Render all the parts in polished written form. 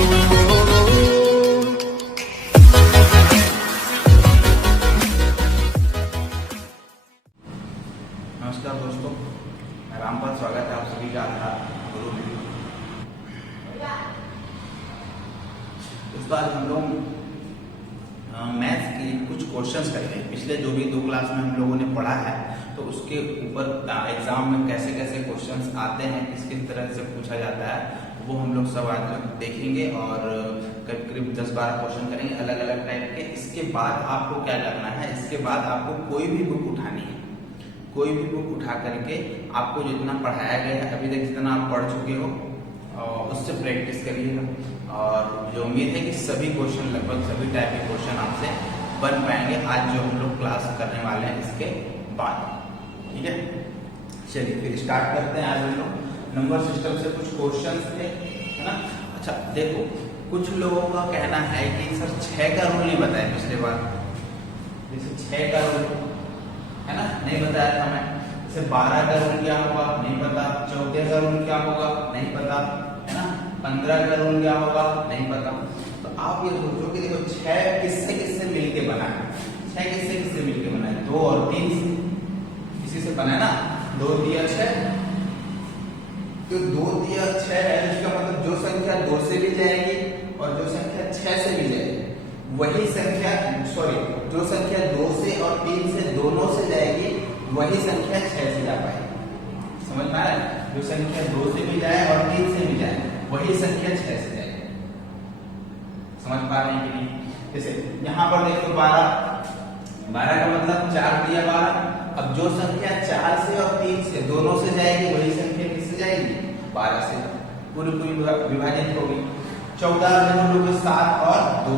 नमस्कार दोस्तों, मैं रामपाल, स्वागत है आप सभी का आधार गुरु में। दोस्तों आज हम लोग मैथ्स के कुछ क्वेश्चंस करेंगे। पिछले जो भी 2 क्लास में हम लोगों ने पढ़ा है तो उसके ऊपर एग्जाम में कैसे कैसे क्वेश्चंस आते हैं, किस किस तरह से पूछा जाता है, वो हम लोग सब आज देखेंगे और करीब करीब 10-12 क्वेश्चन करेंगे अलग अलग टाइप के। इसके बाद आपको क्या करना है, इसके बाद आपको कोई भी बुक उठानी है, कोई भी बुक उठा करके आपको जितना पढ़ाया गया है अभी तक, जितना आप पढ़ चुके हो उससे प्रैक्टिस करिएगा। और मुझे उम्मीद है कि सभी क्वेश्चन, लगभग सभी टाइप के क्वेश्चन आपसे बन पाएंगे आज जो हम लोग क्लास करने वाले हैं इसके बाद। ठीक है, चलिए फिर स्टार्ट करते हैं। आज हम लोग नंबर सिस्टम से कुछ क्वेश्चन थे, है ना। अच्छा देखो, कुछ लोगों का कहना है कि सर 6 का रूल नहीं बताया पिछले बार, जैसे 6 का रूल है ना, नहीं बताया था मैं। जैसे 12 का रूल क्या होगा नहीं पता, 14 का रूल क्या होगा नहीं पता, है ना, 15 का रूल क्या होगा नहीं पता। तो आप ये सोचो कि देखो 6 किससे किससे मिलके बना है, 6 किससे किससे मिलके बना है, 2 और 3 से, इसी से बना है ना। 2 दिया 6, तो 2 दिया 6 है, इसका मतलब जो संख्या 2 से भी जाएगी और जो संख्या 6 से भी जाएगी वही संख्या, जो संख्या 2 से और 3 से दोनों से जाएगी वही संख्या 6 से जा पाएगी। समझ में आ रहा है, जो संख्या 2 से भी जाए और 3 से भी जाए वही संख्या 6 से जाएगी। समझ पा रहे हैं कि नहीं। जैसे यहाँ पर देखो 12 का मतलब 4 दिया 12। अब जो संख्या 4 से और 3 से दोनों से जाएगी वही संख्या किससे जाएगी, 12 से पूरी विभाजित होगी। 14 में 7 और 2।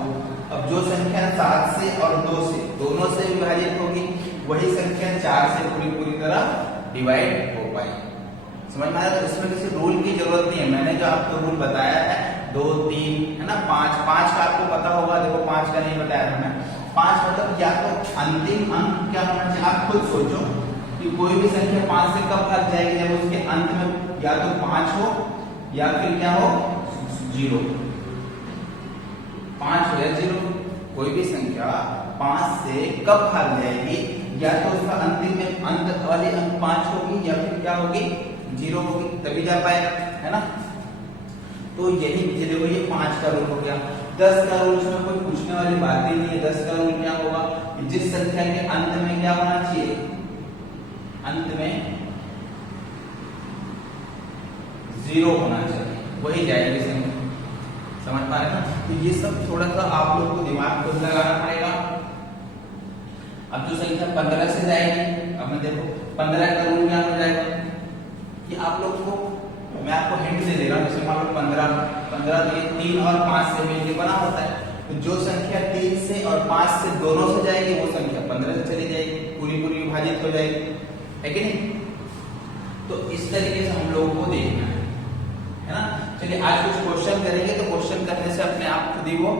अब जो संख्या 7 से और 2 से दोनों से विभाजित होगी वही संख्या 4 से पूरी तरह डिवाइड हो पाएगी। समझ में आ रहा है। इसमें किसी रूल की जरूरत नहीं है, मैंने जो आपको रूल बताया है 2, 3 है ना, 5 का आपको पता होगा। देखो 5 का नहीं बताया था मैं। 5 मतलब या तो अंतिम अंक क्या होना चाहिए, आप खुद सोचो कि कोई भी संख्या 5 से कब भाग जाएगी, जब उसके अंत में या तो 5 हो या फिर क्या हो 0, 5 हो या 0। कोई भी संख्या 5 से कब भाग जाएगी, या तो उसका अंतिम में अंत वाली अंक 5 होगी या फिर क्या होगी 0 होगी, तभी जा पाएगा, है ना। तो यही देखो ये 5 का रूल हो गया। 10 का रूल, इसमें कोई पूछने वाली बात ही नहीं है। 10 का रूल क्या होगा, जिस संख्या के अंत में क्या होना चाहिए, अंत में 0 होना चाहिए, वही जाएगी संख्या। समझ पा रहे हैं ना। तो ये सब थोड़ा सा आप लोग को दिमाग खुद लगाना पड़ेगा। अब जो संख्या 15 से जाएगी, अब मैं देखो 15 का रूल क्या हो जाएगा कि आप लोग को मैं आपको हिंट दे दे रहा हूं। जैसे मान लो 15 तो ये 3 और 5 से मिलकर बना होता है। तो जो संख्या 3 से और 5 से दोनों से जाएगी वो संख्या 15 से चली जाएगी, पूरी विभाजित हो जाएगी, है कि नहीं। तो इस तरीके से हम लोगों को देखना है ना। चलिए आज कुछ क्वेश्चन करेंगे, तो क्वेश्चन करने से अपने आप खुद ही वो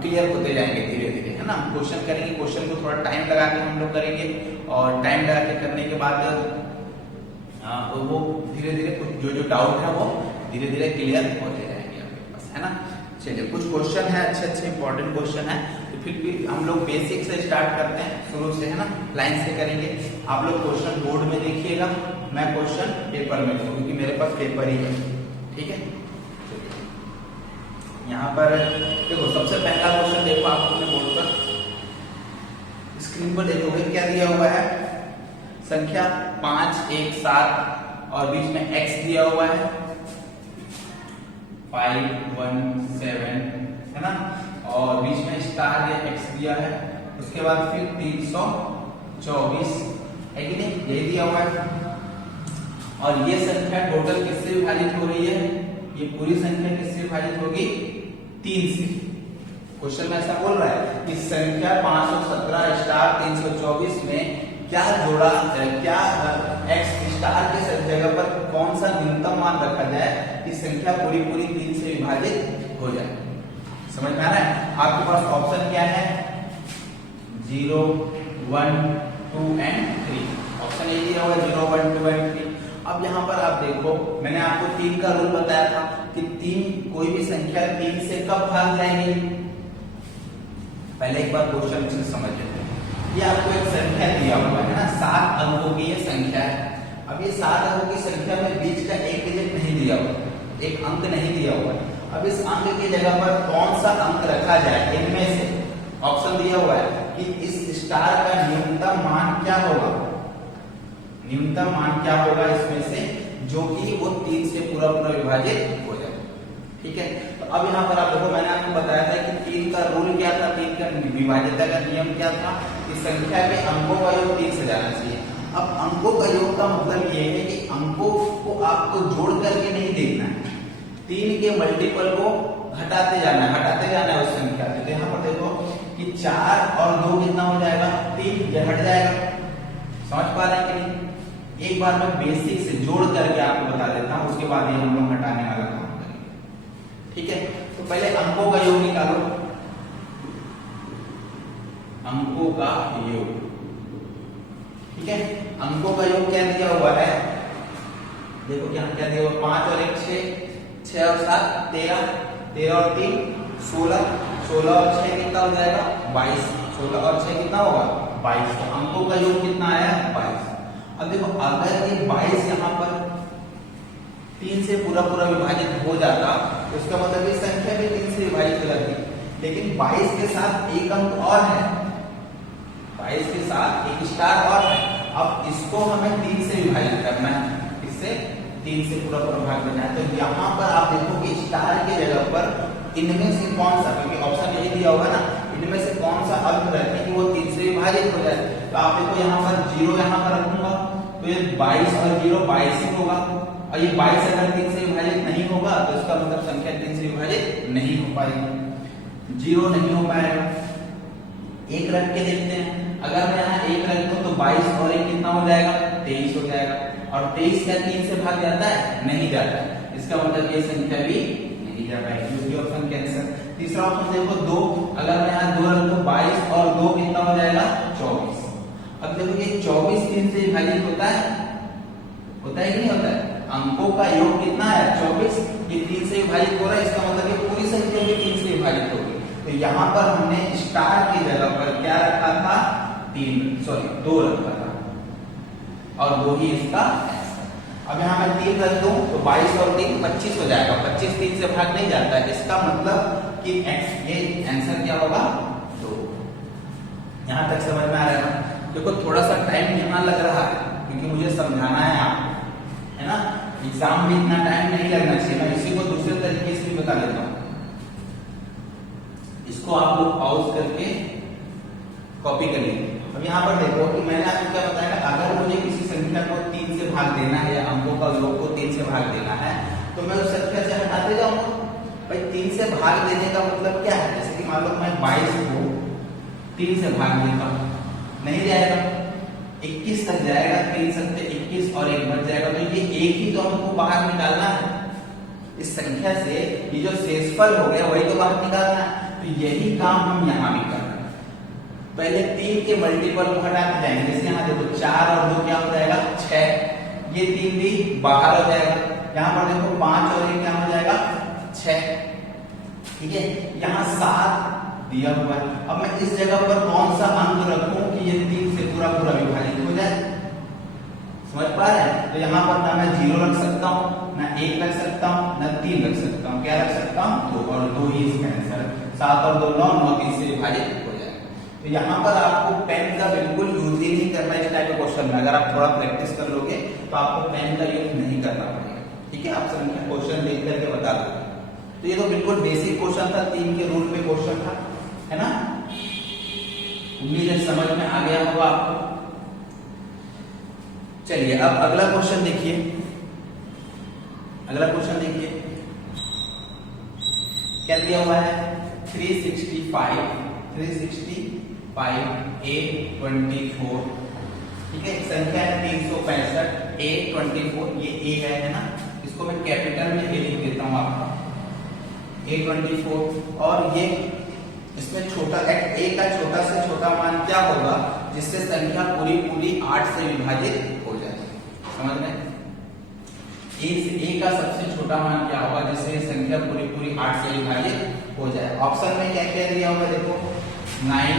क्लियर होते जाएंगे धीरे धीरे, है ना। क्वेश्चन करेंगे, क्वेश्चन को थोड़ा टाइम लगा के हम लोग करेंगे और टाइम लगा के करने के बाद वो धीरे धीरे कुछ जो डाउट है वो धीरे धीरे क्लियर होते जाएंगे आपके पास, है ना। चलिए कुछ क्वेश्चन है, अच्छे इंपॉर्टेंट क्वेश्चन है। तो फिर भी हम लोग बेसिक से स्टार्ट करते हैं, शुरू से, है ना, लाइन से करेंगे। आप लोग क्वेश्चन बोर्ड में देखिएगा, मैं क्वेश्चन पेपर में लिखूं क्योंकि मेरे पास पेपर ही है। ठीक है, यहाँ पर देखो सबसे पहला क्वेश्चन देखो आप अपने बोर्ड पर, स्क्रीन पर देखोगे क्या दिया हुआ है, संख्या 5, 1, 7 और बीच में x दिया हुआ है 5, 1, 7, है ना, और बीच में स्टार या x दिया है। उसके बाद फिर 324 है कि नहीं, यही दिया हुआ है। और ये संख्या टोटल किससे विभाजित हो रही है, ये पूरी संख्या किससे विभाजित होगी, 3 से। क्वेश्चन में ऐसा बोल रहा है कि संख्या 517 स्टार 324 में क्या जोड़ा, क्या x स्टार के जगह पर कौन सा न्यूनतम मान रखा जाए कि संख्या पूरी 3 से विभाजित हो जाए। समझ में आ रहा है। आपके पास ऑप्शन क्या है, 0, 1, 2 एंड 3। ऑप्शन ये दिया हुआ 0, 1, 2 एंड 3। अब यहाँ पर आप देखो, मैंने आपको 3 का रूल बताया था कि 3 कोई भी संख्या 3 से कब भाग जाएगी। पहले एक बार क्वेश्चन से समझ लेते हैं। ये आपको एक संख्या दिया हुआ है ना, 7 अंकों की ये संख्या है। अब ये 7 अंकों की संख्या में बीच का एक डिजिट नहीं दिया हुआ, एक अंक नहीं दिया हुआ है। अब इस अंक की जगह पर कौन सा अंक रखा जाए, इनमें से ऑप्शन दिया हुआ है कि इस स्टार का न्यूनतम मान क्या होगा, न्यूनतम मान क्या होगा इसमें से, जो कि वो 3 से पूरा पूरा विभाजित हो जाए। ठीक है, तो अब यहाँ पर आप देखो, मैंने आपको बताया था कि 3 का रूल क्या था, 3 का विभाज्यता का नियम क्या था, कि संख्या के अंकों का योग 3 से जाना चाहिए। अब अंकों का योग का मतलब ये है कि अंकों को आपको जोड़ करके नहीं देखना है, 3 के मल्टीपल को घटाते जाना है उस संख्या से। तो यहाँ पर देखो कि 4 और 2 कितना हो जाएगा, 3, ये हट जाएगा। समझ पा रहे हैं कि नहीं? एक बार मैं बेसिक से जोड़ करके आपको बता देता हूं, उसके बाद ये हम लोग हटाने वाला काम करेंगे। ठीक है, तो पहले अंकों का योग निकालो, अंकों का योग। ठीक है, अंकों का योग क्या दिया हुआ है, देखो क्या क्या दिया हुआ, 5 और 1 6, 6 और 7 13, 13 और 3 16, 16 और 6 कितना हो जाएगा 22, 16 और 6 कितना होगा 22। तो अंकों का योग कितना आया 22। अब देखो, अगर ये 22 यहाँ पर 3 से पूरा पूरा विभाजित हो जाता तो इसका मतलब ये संख्या भी 3 से विभाजित हो जाती, लेकिन 22 के साथ एक अंक और है, 22 के साथ एक स्टार और है। अब इसको हमें 3 से विभाजित करना है, इससे 3 से पूरा पूरा भाग देना है। तो यहाँ पर आप देखो कि स्टार की जगह पर इनमें से कौन सा, क्योंकि ऑप्शन यही दिया हुआ है ना, इनमें से कौन सा अंक रखें कि वो 3 से विभाजित हो जाए। तो आप देखो यहाँ पर 0 यहाँ पर रखूंगा तो ये 22 और 0 22 ही होगा, और ये 22 अगर 3 से विभाजित नहीं होगा तो इसका मतलब संख्या 3 से विभाजित नहीं हो पाएगी, 0 नहीं हो पाएगा। 1 रख के देखते हैं, अगर मैं यहाँ 1 रख दूं तो 22 और 1 कितना हो जाएगा 23 हो जाएगा, और 23 क्या 3 से भाग जाता है, नहीं जाता है। इसका मतलब ये संख्या भी नहीं जा पाएगी, दूसरी ऑप्शन कैंसिल। तीसरा ऑप्शन देखो 2, अगर मैं यहाँ 2 रख दूं 22 और 2 कितना हो जाएगा 24। अब देखो ये 24 3 से विभाजित होता है कि नहीं होता है, अंकों का योग कितना है 24, ये 3 से विभाजित हो रहा है, इसका मतलब ये पूरी संख्या भी 3 से विभाजित होगी। तो यहाँ पर हमने स्टार की जगह पर क्या रखा था 2 रखा था, और 2 ही इसका आंसर। अब यहाँ मैं 3 रख दूं तो 22 और 3 25 हो जाएगा, 25 3 से भाग नहीं जाता है, इसका मतलब कि ये आंसर क्या होगा 2। यहाँ तक समझ में आ रहा है? देखो थोड़ा सा टाइम यहाँ लग रहा है क्योंकि मुझे समझाना है आपको, है ना, एग्जाम में इतना टाइम नहीं लगना चाहिए। मैं इसी को दूसरे तरीके से भी बता देता हूँ, इसको आप लोग पॉज करके कॉपी करिए। अब यहाँ पर देखो कि मैंने आपको क्या बताया, अगर मुझे किसी संख्या को 3 से भाग देना है या अंकों का योग को 3 से भाग देना है तो मैं उस संख्या से हटाते जाऊंगा। भाई 3 से भाग देने का मतलब क्या है, जैसे कि मान लो मैं 22 को 3 से भाग देता हूँ, नहीं जाएगा, 21 तक जाएगा, 3 सत्ते 21 और 1 बच जाएगा। तो ये एक ही तो हमको बाहर निकालना है इस संख्या से, ये जो शेषफल हो गया वही तो बाहर निकालना है। तो यही काम हम यहाँ भी कर रहे हैं। पहले 3 के मल्टीपल को हटाते जाएंगे, जैसे यहाँ देखो 4 और 2 क्या हो जाएगा 6, ये 3 भी बाहर हो जाएगा। यहाँ पर देखो 5 और 1 क्या हो जाएगा 6, ठीक है, यहाँ 7 दिया हुआ है। अब मैं इस जगह पर कौन सा अंक रखूं कि ये 3 से पूरा पूरा विभाजित हो जाए, समझ पा रहे हैं? तो यहाँ पर ना मैं 0 रख सकता हूँ, ना 1 रख सकता हूँ, ना 3 रख सकता हूँ, क्या रख सकता हूँ 2, और 2 ही इसका आंसर है। 7 और 2 9, 9 3 से विभाजित हो जाएगा। तो यहाँ पर आपको पेन का बिल्कुल यूज ही नहीं करना इस टाइप के क्वेश्चन में। अगर आप थोड़ा प्रैक्टिस कर लोगे तो आपको पेन का यूज नहीं करना पड़ेगा, ठीक है, आप संख्या क्वेश्चन देख करके बता दोगे। तो ये तो बिल्कुल बेसिक क्वेश्चन था, 3 के रूल में क्वेश्चन था, है ना। उम्मीद है समझ में आ गया होगा आपको। चलिए अब अगला क्वेश्चन देखिए, अगला क्वेश्चन देखिए क्या दिया हुआ है, 365 A24, ठीक है, संख्या है 365 A24, ये A है ना, इसको मैं कैपिटल में A लिख देता हूं आपका A24, और ये इसमें छोटा A का छोटा से छोटा मान क्या होगा जिससे संख्या पूरी 8 से विभाजित हो जाए, समझ में? इस ए का सबसे छोटा मान क्या होगा जिससे ये संख्या पूरी पूरी 8 से विभाजित हो जाए। ऑप्शन में क्या क्या दिया होगा देखो, 9,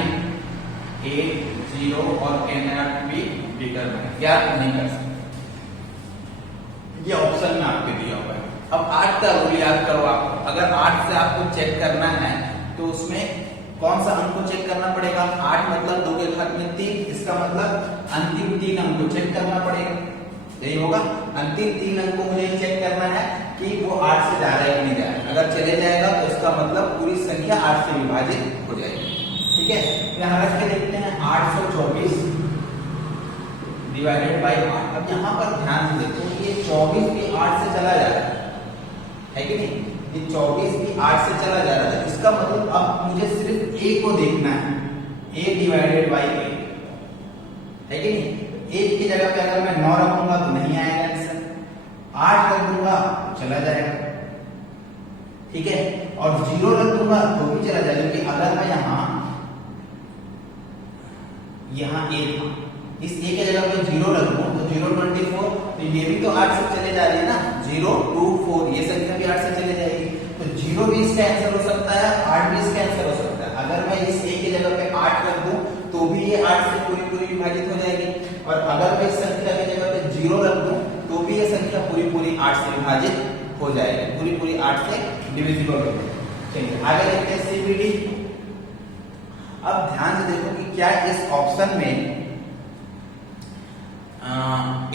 8, 0 और can not be bigger than, ज्ञात नहीं कर सकते, ये ऑप्शन में आपके दिया हुआ है। अब 8 का रूल याद करो आप, अगर 8 से आपको चेक करना है तो उसमें कौन सा अंक को चेक करना पड़ेगा, 8 मतलब 2 के घात में 3, इसका मतलब अंतिम 3 अंक को चेक करना पड़ेगा, यही होगा। अंतिम 3 अंक को मुझे चेक करना है कि वो 8 से जा रहा है कि नहीं जा रहा है, अगर चले जाएगा तो इसका मतलब पूरी संख्या 8 से विभाजित हो जाएगी, ठीक है। यहाँ रख के देखते हैं 824 डिवाइडेड बाई 8। अब यहाँ पर ध्यान से देखो ये 24 भी 8 से चला जा रहा है कि नहीं, ये 24 भी 8 से चला जा रहा है, तो इसका मतलब अब मुझे सिर्फ a को देखना है, a डिवाइडेड बाई a, है कि नहीं। 1 की जगह पे अगर मैं 9 रखूंगा तो नहीं आएगा आंसर, 8 रख दूंगा तो चला जाएगा, ठीक है, और 0 रख दूंगा तो भी चला जाएगा, क्योंकि अगर मैं यहाँ a था, इस a के जगह पे 0 रख दूं तो 0 24, तो ये भी तो 8 से चले जा रही है ना, 0 2 4, ये संख्या भी 8 से चले जाएगी, तो 0 भी इसका आंसर हो सकता है, 8 भी इसका आंसर हो सकता है। अगर मैं इस a की जगह पे 8 रख दूं तो भी ये 8 से पूरी पूरी विभाजित हो जाएगी, और अगर मैं इस संख्या की जगह पे 0 रख दूं तो भी ये संख्या पूरी पूरी 8 से विभाजित हो जाएगी, पूरी पूरी 8 से डिविजिबल हो जाएगी। चलिए आगे देखते हैं सीबीडी। अब ध्यान से देखो कि क्या इस ऑप्शन में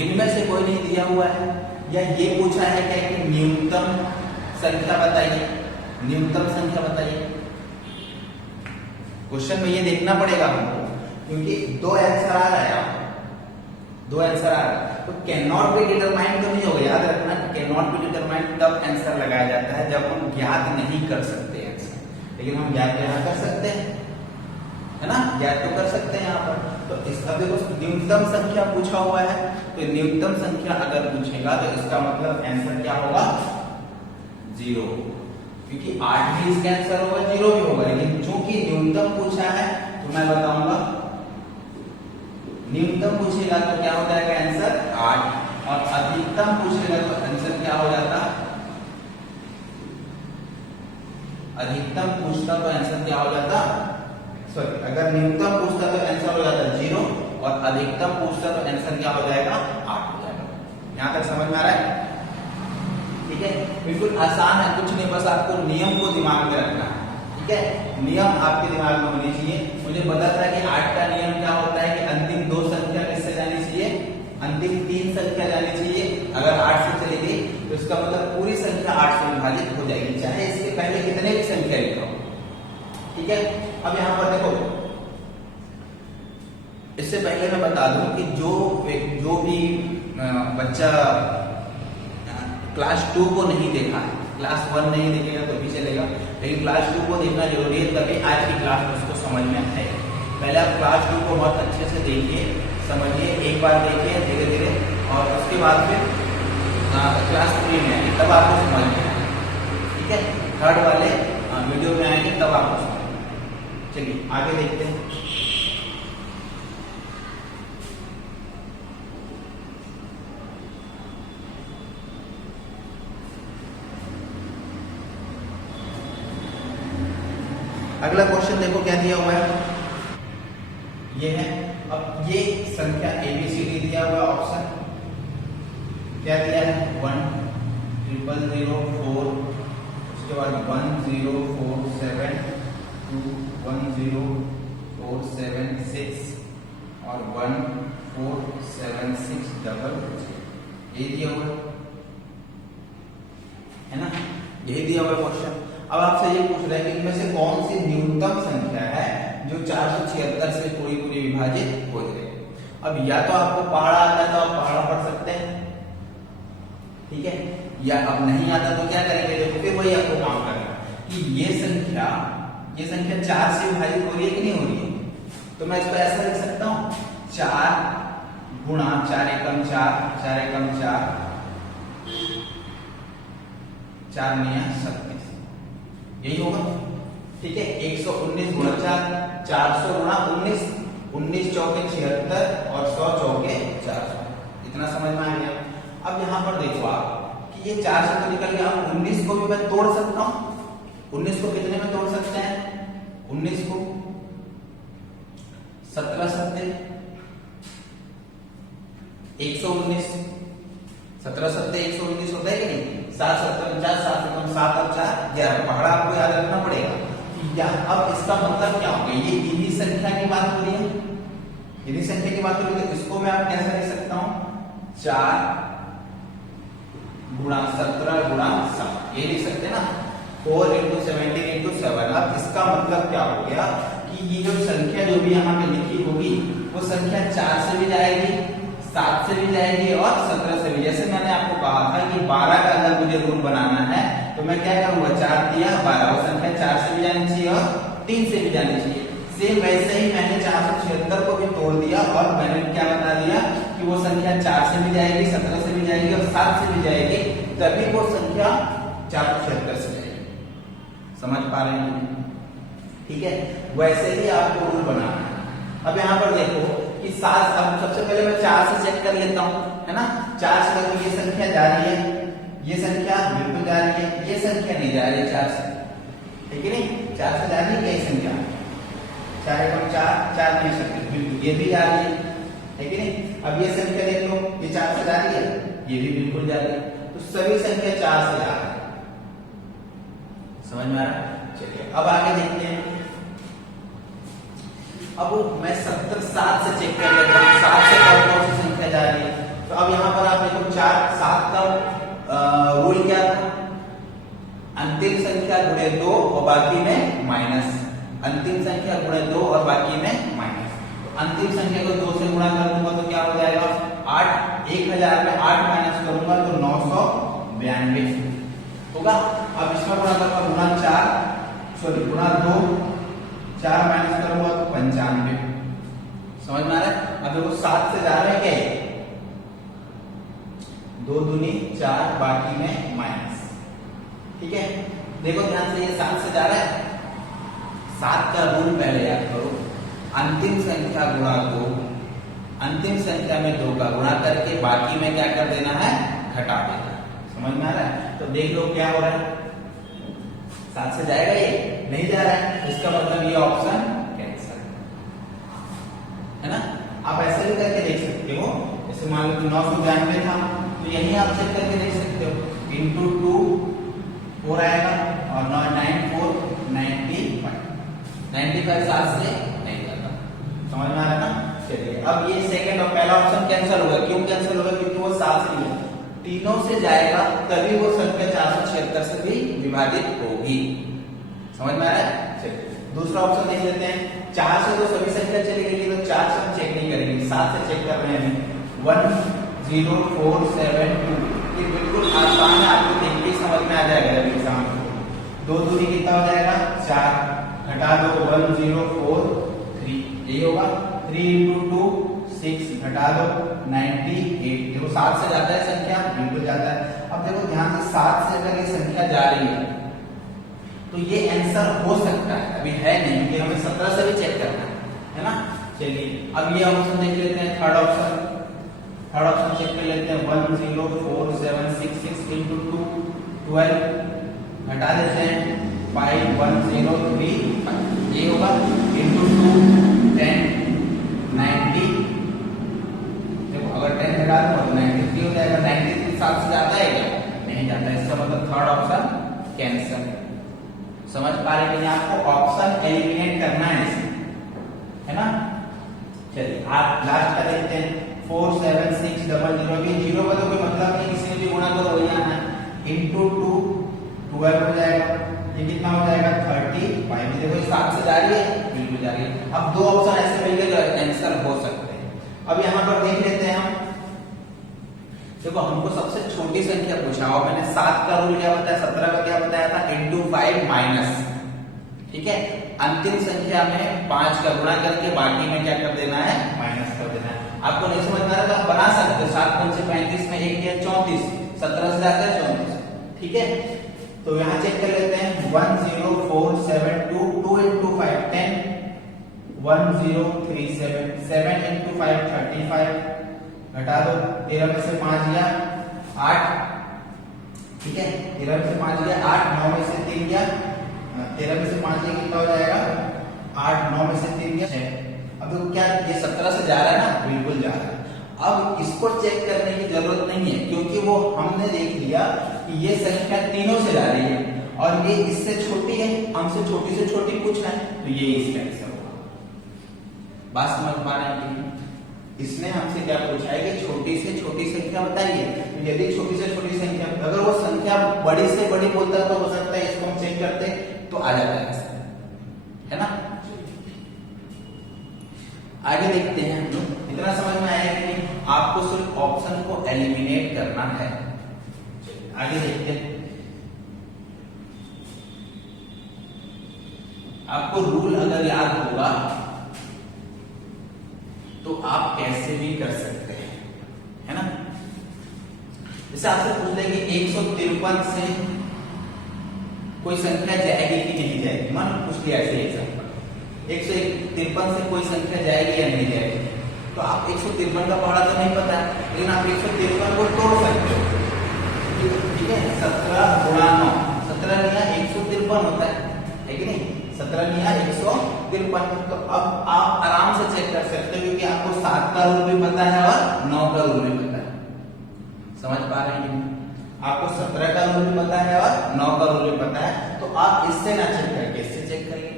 इनमें से कोई नहीं दिया हुआ है, या ये पूछा है क्या कि न्यूनतम संख्या बताइए, न्यूनतम संख्या बताइए। क्वेश्चन में ये देखना पड़ेगा हमको, क्योंकि 2 आंसर आ रहा है, आपको 2 आंसर आ रहा है, तो कैन नॉट बी डिटरमाइंड तो नहीं होगा, याद रखना कैन नॉट बी डिटरमाइंड तब आंसर लगाया जाता है जब हम ज्ञात नहीं कर सकते आंसर, लेकिन हम ज्ञात यहाँ कर सकते हैं, है ना, ज्ञात तो कर सकते हैं यहाँ पर। तो इसका देखो न्यूनतम संख्या पूछा हुआ है, तो न्यूनतम संख्या अगर पूछेगा तो इसका मतलब आंसर क्या होगा, 0, क्योंकि 8 भी इसका आंसर होगा, 0 भी होगा, लेकिन चूंकि न्यूनतम पूछा है तो मैं बताऊंगा न्यूनतम पूछेगा तो क्या हो जाएगा आंसर 8, और अधिकतम पूछेगा तो आंसर क्या हो जाता, अधिकतम पूछता तो आंसर क्या हो जाता, सॉरी अगर न्यूनतम पूछता तो आंसर हो जाता 0, और अधिकतम पूछता तो आंसर क्या हो जाएगा 8 हो जाएगा। यहां तक समझ में आ रहा है, ठीक है, बिल्कुल आसान है, कुछ नहीं, बस आपको नियम को दिमाग में रखना है, ठीक है, नियम आपके दिमाग में होनी चाहिए। मुझे पता था कि 8 का नियम क्या होता है कि अंतिम 2 संख्या किससे जानी चाहिए, अंतिम 3 संख्या जानी चाहिए, अगर 8 से चली गई तो इसका मतलब पूरी संख्या 8 से विभाजित हो जाएगी, चाहे इसके पहले कितने भी संख्या लिखा हो, ठीक है। अब यहां पर देखो, इससे पहले मैं बता दूं कि जो भी बच्चा क्लास 2 को नहीं देखा है, क्लास 1 नहीं देखेगा तो भी चलेगा, लेकिन क्लास 2 को देखना जरूरी है, तभी आज की क्लास में उसको समझ में आए। पहले आप क्लास 2 को बहुत अच्छे से देखिए, समझिए, एक बार देखिए धीरे धीरे, और उसके बाद फिर क्लास 3 में आएंगे, तब आपको समझ में आएगा, ठीक है। थर्ड वाले वीडियो में आएंगे तब आपको समझ। चलिए आगे देखते हैं। अगला क्वेश्चन देखो क्या दिया हुआ है, ये है, अब ये संख्या ABCD दिया हुआ ऑप्शन, क्या दिया है 1 0 0 4, उसके बाद 1 0 4 7 2 1 0 4 7 6 और 1 4 7 6 डबल, ये दिया हुआ है ना, यही दिया हुआ क्वेश्चन। अब आपसे ये पूछ रहा है कि इनमें से कौन सी न्यूनतम संख्या है जो 476 से पूरी पूरी विभाजित हो जाए। अब या तो आपको पहाड़ा आता है तो आप पहाड़ा पढ़ सकते हैं, ठीक है, या अब नहीं आता तो क्या करेंगे, देखो फिर वही आपको काम करना कि ये संख्या 4 से विभाजित हो रही है कि नहीं हो रही है, तो मैं इसको ऐसा लिख सकता हूं 4 गुणा 4 एकम 4 4 एकम 4 4 9 36, यही होगा, ठीक है। 119 गुणा 4 400 गुणा 19 19 चौके 76 और 100 चौके 400, इतना समझ में आ गया। अब यहां पर देखो आप ये 4 से तो निकल गया। अब 19 को भी मैं तोड़ सकता हूं। 19 को कितने में तोड़ सकते हैं? 19 को 17 सत्ते 119, 17 सत्ते 119 होता है कि नहीं? 7 7 49, 7 7 और 4 11। पकड़ा आपको याद रखना पड़ेगा। या अब इसका मतलब क्या होगा? ये इन्हीं संख्या की बात हो रही है, इन्हीं संख्या की बात हो रही है। तो इसको मैं आप कैसे लिख सकता हूं? 4 गुणा 17 गुणा 7, ये लिख सकते हैं ना। 4 × 17 × 7। अब इसका मतलब क्या हो गया कि ये जो संख्या जो भी यहाँ पे लिखी होगी वो संख्या 4 से भी जाएगी, 7 से भी जाएगी और 17 से भी। जैसे मैंने आपको कहा था कि 12 का अगर मुझे रूल बनाना है तो मैं क्या करूंगा? 4 दिया 12, वो संख्या 4 से भी जानी चाहिए और 3 से भी जानी चाहिए। सेम वैसे ही मैंने 476 को भी तोड़ दिया और मैंने क्या बता दिया कि वो संख्या 4 से भी जाएगी, 17 से भी जाएगी और 7 से भी जाएगी, तभी वो संख्या 476 से जाएगी। समझ पा रहे हैं? ठीक है, वैसे ही आपको रूल बनाना है। अब यहाँ पर देखो कि 7, अब सबसे पहले मैं 4 से चेक कर लेता हूँ, है ना। 4 से देखो ये संख्या जा रही है, ये संख्या बिल्कुल जा रही है, ये संख्या नहीं जा रही है 4 से, ठीक है नहीं? 4 से जा रही है ये संख्या, 4 × 4 4 नहीं सकते, बिल्कुल ये भी जा रही है, ठीक है नहीं? अब ये संख्या देख लो, ये 4 से जा रही है, ये भी बिल्कुल जा रही है, तो सभी संख्या 4 से जा रही है। समझ में आ रहा है? चलिए अब आगे देखते हैं। अब मैं 7 से चेक कर लेता हूँ, 7 से कौन सी संख्या जा रही है। तो अब यहाँ पर आप देखो 4 7 का रूल क्या था? अंतिम संख्या गुणे 2 और बाकी में माइनस। अंतिम संख्या गुणे 2 और बाकी में माइनस। तो अंतिम संख्या को 2 से गुणा कर दूंगा तो क्या हो जाएगा? 8। 1000 में 8 माइनस करूंगा तो 992 होगा। अब इसमें गुणा करूंगा गुणा 2, 4 माइनस करूंगा तो 95। समझ में आ रहा है? अब देखो 7 से जा रहे हैं क्या? 2 दूनी 4, बाकी में माइनस, ठीक है। देखो ध्यान से, ये 7 से जा रहा है, 7 का रूल पहले याद करो। अंतिम संख्या गुणा 2, अंतिम संख्या में 2 का गुणा करके बाकी में क्या कर देना है? घटा देना। समझ में आ रहा है? तो देख लो क्या हो रहा है। 7 से जाएगा, ये नहीं जा रहा है, इसका मतलब ये ऑप्शन कैंसिल है ना। आप ऐसे भी करके देख सकते हो, जैसे मान लो 992 था तो यही आप चेक करके देख सकते हो, इंटू 2 4 आएगा और 9 4 95। 95 7 से नहीं जाता। समझ में आ रहा है ना? चलिए अब ये सेकंड और पहला ऑप्शन कैंसिल होगा। क्यों कैंसिल होगा? क्योंकि वो 7 से नहीं, तीनों से जाएगा तभी वो संख्या 476 से भी विभाजित होगी। समझ में आ रहा है? चलिए दूसरा ऑप्शन देख लेते हैं। 4 से तो सभी संख्या चली गई, तो 4 से हम चेक नहीं करेंगे, 7 से चेक कर रहे हैं। 10472, ये बिल्कुल आसान है, आपको देख के समझ में आ जाएगा एग्जाम में। 2 दूनी कितना हो जाएगा? 4, घटा दो 1043, यही होगा। 3 × 2 6, घटा दो 98। देखो 7 से जाता है संख्या, बिल्कुल जाता है। अब देखो ध्यान से, 7 से अगर ये संख्या जा रही है तो ये आंसर हो सकता है, अभी है नहीं, क्योंकि हमें 17 से भी चेक करना है ना। चलिए अब ये ऑप्शन देख लेते हैं, थर्ड ऑप्शन चेक कर लेते हैं। 10476 × 2 12, घटा देते हैं 5103, ये होगा इंटू 2 10 90। देखो अगर 10 घटा दो तो 93 हो जाएगा। 93 7 से जाता है क्या? नहीं जाता है, इसका मतलब थर्ड ऑप्शन कैंसिल। समझ पा रहे हैं? आपको ऑप्शन एलिमिनेट करना है इसमें, है ना। चलिए आप लास्ट का देखते हैं। 47600, भी 0 का तो कोई मतलब नहीं, किसी ने भी गुणा करो वही आना है। इंटू 2 12 हो जाएगा, ये कितना हो जाएगा? 35। देखो 7 से जा रही है, बिल्कुल जा रही है। अब 2 ऑप्शन ऐसे मिल गए जो आंसर हो सकते हैं। अब यहाँ पर देख लेते हैं हम। देखो हमको सबसे छोटी संख्या पूछा और मैंने 7 का रूल क्या बताया, 17 का क्या बताया था? इंटू 5 माइनस, ठीक है। अंतिम संख्या में 5 का गुणा करके बाकी में क्या कर देना है? माइनस कर देना है। आपको नहीं समझ में आ रहा तो आप बना सकते हो। 7 5 35 में 1 है 34, 17 से जाता है 34, ठीक है। तो यहाँ चेक कर लेते हैं। 10472, 2 × 5 10, 1037, 7 × 5 35, घटा दो 13 में से 5 गया 8, ठीक है, 13 में से 5 गया 8, 9 में से 3 गया 13 में से 5 गया कितना हो जाएगा 8, 9 में से 3 गया 6। अब देखो क्या ये 17 से जा रहा है ना, बिल्कुल जा रहा है। अब इसको चेक करने की जरूरत नहीं है क्योंकि वो हमने देख लिया कि ये संख्या तीनों से जा रही है और ये इससे छोटी है, हमसे छोटी से छोटी पूछना है, तो ये इसका आंसर होगा। बात समझ पा रहे हैं? इसने हमसे क्या पूछा है कि छोटी से छोटी संख्या बताइए, तो यदि छोटी से छोटी संख्या, अगर वो संख्या बड़ी से बड़ी बोलता तो हो सकता है इसको हम चेक करते तो आ जाता है ना। आगे देखते हैं हम लोग, इतना समझ में आया कि आपको सिर्फ ऑप्शन को एलिमिनेट करना है। आगे देखते हैं, आपको रूल अगर याद होगा तो आप कैसे भी कर सकते हैं, है ना। जैसे आपसे पूछ ले कि 153 से कोई संख्या जाएगी कि नहीं जाएगी, मान पूछ लिया ऐसे एग्जांपल, 153 से कोई संख्या जाएगी या नहीं जाएगी, तो आप 153 का पहाड़ा तो नहीं पता है, लेकिन आप 153 को तोड़ सकते हो। ठीक है, 17 गुणा 9, 17 निया 153 होता है कि नहीं, 17 निया 153। तो अब आप आराम से चेक कर सकते हो क्योंकि आपको 7 का रूल भी पता है और 9 का रूल भी पता है। समझ पा रहे हैं? आपको 17 का रूल भी पता है और 9 का रूल भी पता है, तो आप इससे ना चेक करके इससे चेक करिए,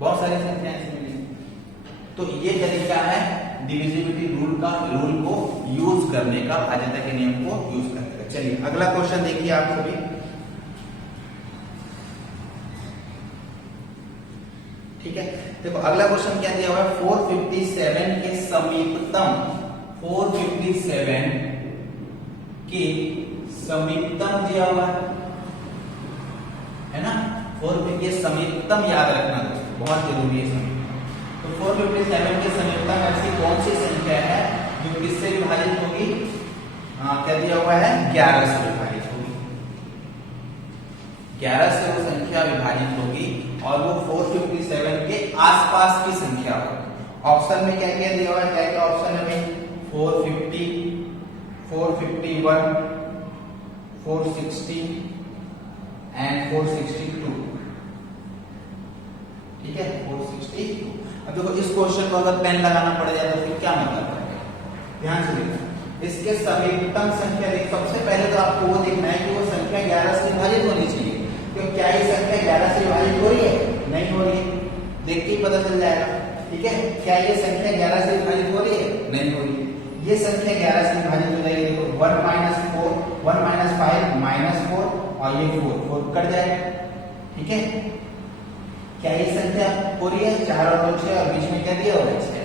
बहुत सारी संख्याएं इसमें मिलेंगी। तो ये तरीका है डिविजिबिलिटी रूल का, रूल को यूज करने का, भाज्यता के नियम को यूज करने का। चलिए अगला क्वेश्चन देखिए आप सभी। ठीक है, देखो अगला क्वेश्चन क्या दिया हुआ है, 457 के समीपतम, 457 के समीपतम दिया हुआ है ना। 450 के समीपतम याद रखना दोस्तों, बहुत जरूरी है समीपतम। तो 457 के समीपतम ऐसी कौन सी संख्या है जो किससे विभाजित होगी, क्या दिया हुआ है, 11 से विभाजित होगी। 11 से वो संख्या विभाजित होगी और वो 457 के आसपास की संख्या होगी। ऑप्शन में क्या क्या दिया हुआ है, क्या क्या ऑप्शन है भाई, 450, 451, 460 एंड 462। ठीक है, 462। अब देखो इस क्वेश्चन को अगर पेन लगाना पड़ जाए तो फिर क्या मतलब है, ध्यान से देखो। इसके समीपतम संख्या देख, सबसे पहले तो आपको वो देखना है कि वो संख्या 11 से विभाजित होनी चाहिए। तो क्या ये संख्या 11 से विभाजित हो रही है, नहीं हो रही है, देख के ही पता चल जाएगा। ठीक है, क्या ये संख्या 11 से विभाजित हो रही है, नहीं हो रही है। ये संख्या 11 से विभाजित हो जाएगी, देखो 1 - 4, 1 - 5 - 4 और ये 4 कट जाएगा। ठीक है, क्या ये संख्या हो रही है, 4 और 2 6 और बीच में क्या दिया हुआ है 6।